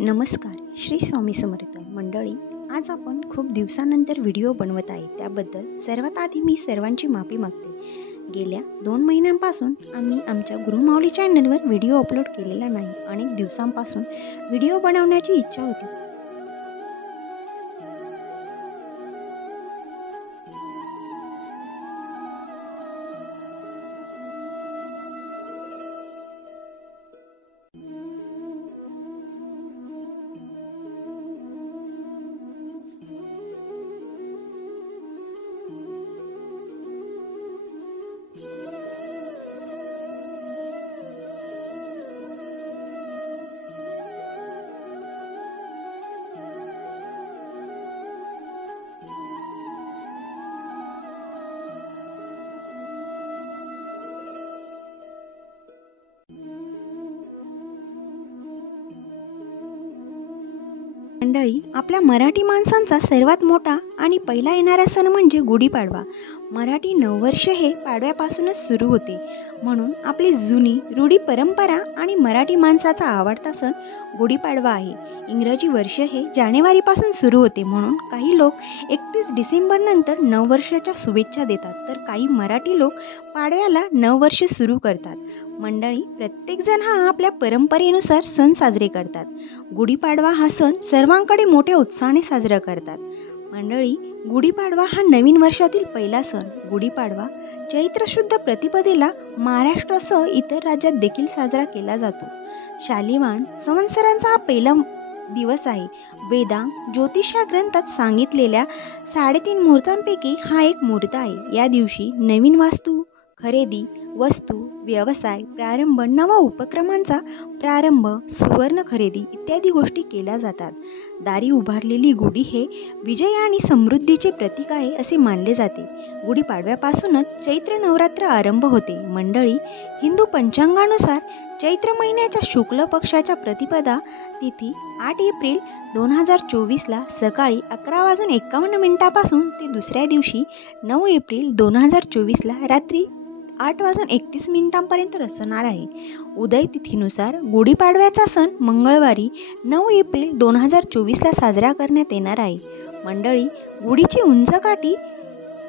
नमस्कार. श्री स्वामी समर्थ मंडळी. आज आपण खूप दिवसानंतर व्हिडिओ बनवत आहे, त्याबद्दल सर्वात आधी मी सर्वांची माफी मागते. गेल्या 2 महिन्यांपासून आम्ही आमच्या गुरुमाऊली चॅनलवर व्हिडिओ अपलोड केलेला नाही. अनेक दिवसांपासून व्हिडिओ बनवण्याची इच्छा होती. मंडळी, आपल्या मराठी माणसांचा सर्वात मोठा आणि पहिला येणारा सण म्हणजे गुढीपाडवा. मराठी नववर्ष हे पाडव्यापासूनच सुरू होते, म्हणून आपली जुनी रूढी परंपरा आणि मराठी माणसाचा आवडता सण गुढीपाडवा आहे. इंग्रजी वर्ष हे जानेवारीपासून सुरू होते, म्हणून काही लोक 31 डिसेंबर नंतर नववर्षाच्या शुभेच्छा देतात, तर काही मराठी लोक पाडव्याला नववर्ष सुरू करतात. मंडळी, प्रत्येकजण हा आपल्या परंपरेनुसार सण साजरे करतात. गुढीपाडवा हा सण सर्वांकडे मोठ्या उत्साहाने साजरा करतात. मंडळी, गुढीपाडवा हा नवीन वर्षातील पहिला सण. गुढीपाडवा चैत्र शुद्ध प्रतिपदेला महाराष्ट्रासह इतर राज्यात देखील साजरा केला जातो. शालिवान संवत्सरांचा हा पहिला दिवस आहे. वेदांग ज्योतिष या ग्रंथात सांगितलेल्या 3.5 मुहूर्तांपैकी हा एक मुहूर्त आहे. या दिवशी नवीन वास्तू खरेदी, वस्तू, व्यवसाय प्रारंभ, नवा उपक्रमांचा प्रारंभ, सुवर्ण खरेदी इत्यादी गोष्टी केल्या जातात. दारी उभारलेली गुढी हे विजय आणि समृद्धीचे प्रतीक आहे असे मानले जाते. गुढीपाडव्यापासूनच चैत्र नवरात्र आरंभ होते. मंडळी, हिंदू पंचांगानुसार चैत्र महिन्याच्या शुक्ल पक्षाच्या प्रतिपदा तिथी 8 एप्रिल 2024ला सकाळी 11:51 ते दुसऱ्या दिवशी 9 एप्रिल 2024ला रात्री 8:31 असणार आहे. उदय तिथीनुसार गुढीपाडव्याचा सण मंगळवारी 9 एप्रिल 2024ला साजरा करण्यात येणार आहे. मंडळी, गुढीची उंच काठी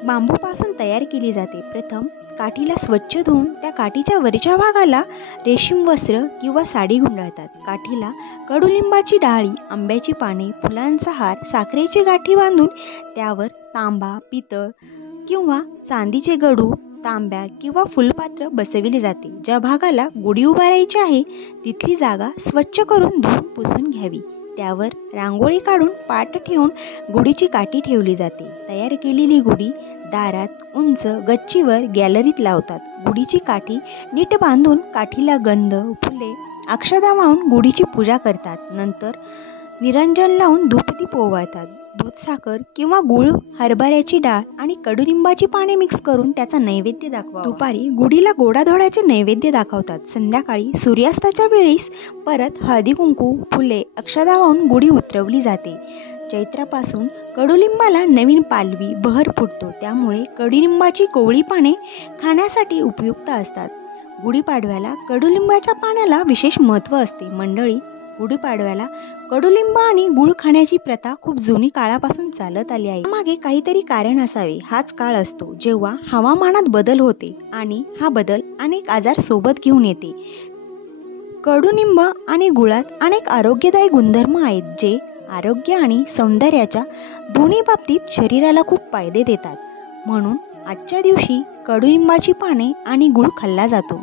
बांबूपासून तयार केली जाते. प्रथम काठीला स्वच्छ धुवून त्या काठीच्या वरच्या भागाला रेशीम वस्त्र किंवा साडी गुंडाळतात. काठीला कडुलिंबाची डाळी, आंब्याची पाने, फुलांचा हार, साखरेची गाठी बांधून त्यावर तांबा, पितळ किंवा चांदीचे गडू, तांब्या किंवा फुलपात्र बसविले जाते. ज्या भागाला गुढी उभारायची आहे तिथली जागा स्वच्छ करून धुवून पुसून घ्यावी. त्यावर रांगोळी काढून पाट ठेवून गुढीची काठी ठेवली जाते. तयार केलेली गुढी दारात, उंच गच्चीवर, गॅलरीत लावतात. गुढीची काठी नीट बांधून काठीला गंध, फुले, अक्षता वाहून गुढीची पूजा करतात. नंतर निरंजन लावून धूपदीप ओवाळतात. दूध, साखर किंवा गूळ, हरभऱ्याची डाळ आणि कडुलिंबाची पाने मिक्स करून त्याचा नैवेद्य दाखवा. दुपारी गुढीला गोडाधोडाचे नैवेद्य दाखवतात. संध्याकाळी सूर्यास्ताच्या वेळीस परत हळदी कुंकू, फुले, अक्षता वाहून गुढी उतरवली जाते. चैत्रापासून कडुलिंबाला नवीन पालवी, बहर फुटतो, त्यामुळे कडुलिंबाची कोवळी पाने खाण्यासाठी उपयुक्त असतात. गुढीपाडव्याला कडुलिंबाच्या पाण्याला विशेष महत्त्व असते. मंडळी, गुढीपाडव्याला कडुलिंब आणि गूळ खाण्याची प्रथा खूप जुनी काळापासून चालत आली आहे. मागे काहीतरी कारण असावे. हाच काळ असतो जेव्हा हवामानात बदल होते आणि हा बदल अनेक आजार सोबत घेऊन येते. कडुलिंब आणि गुळात अनेक आरोग्यदायी गुणधर्म आहेत, जे आरोग्य आणि सौंदर्याच्या दोन्ही बाबतीत शरीराला खूप फायदे देतात. म्हणून आजच्या दिवशी कडुलिंबाची पाने आणि गूळ खाल्ला जातो.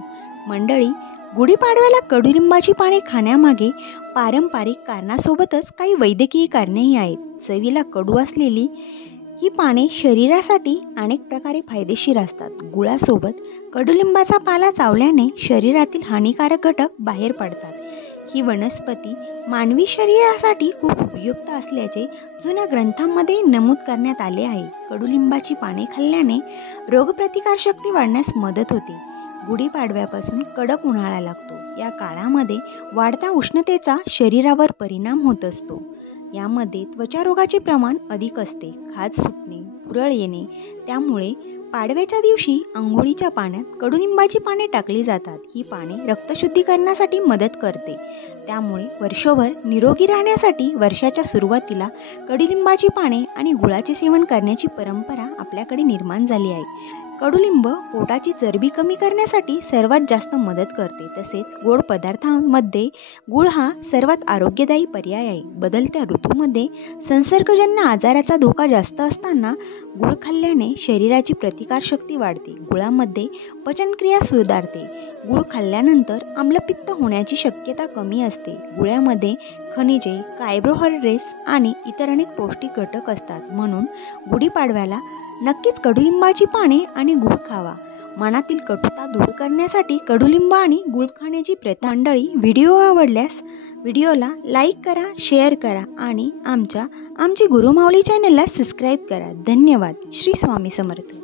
मंडळी, गुढीपाडव्याला कडुलिंबाची पाने खाण्यामागे पारंपरिक कारणासोबतच काही वैद्यकीय कारणेही आहेत. चवीला कडू असलेली ही पाने शरीरासाठी अनेक प्रकारे फायदेशीर असतात. गुळासोबत कडुलिंबाचा पाला चावल्याने शरीरातील हानिकारक घटक बाहेर पडतात. ही वनस्पती मानवी शरीरासाठी खूप उपयुक्त असल्याचे जुन्या ग्रंथांमध्ये नमूद करण्यात आले आहे. कडुलिंबाची पाने खाल्ल्याने रोगप्रतिकारशक्ती वाढण्यास मदत होते. गुढीपाडव्यापासून कडक उन्हाळा लागतो. या काळामध्ये वाढत्या उष्णतेचा शरीरावर परिणाम होत असतो. यामध्ये त्वचारोगाचे प्रमाण अधिक असते. खाज सुटणे, पुरळ येणे, त्यामुळे पाडव्याच्या दिवशी अंघोळीच्या पाण्यात कडुलिंबाची पाने टाकली जातात. ही पाने रक्तशुद्धीकरणासाठी मदत करते. त्यामुळे वर्षभर निरोगी राहण्यासाठी वर्षाच्या सुरुवातीला कडुलिंबाची पाने आणि गुळाचे सेवन करण्याची परंपरा आपल्याकडे निर्माण झाली आहे. कडुलिंब पोटाची चरबी कमी करण्यासाठी सर्वात जास्त मदत करते. तसेच गोड पदार्थांमध्ये गुळ हा सर्वात आरोग्यदायी पर्याय आहे. बदलत्या ऋतूमध्ये संसर्गजन्य आजाराचा धोका जास्त असताना गुळ खाल्ल्याने शरीराची प्रतिकारशक्ती वाढते. गुळामध्ये पचनक्रिया सुधारते. गुळ खाल्ल्यानंतर आम्लपित्त होण्याची शक्यता कमी असते. गुळामध्ये खनिजे, कार्बोहायड्रेट्स आणि इतर अनेक पौष्टिक घटक असतात. म्हणून गुढीपाडव्याला नक्कीच कडुलिंबाची पाने आणि गूळ खावा. मनातील कटुता दूर करण्यासाठी कडुलिंब आणि गूळ खाण्याची प्रथा. मंडळी, व्हिडिओ आवडल्यास व्हिडिओला लाईक करा, शेअर करा आणि आमची गुरुमाऊली चॅनलला सबस्क्राईब करा. धन्यवाद. श्री स्वामी समर्थ.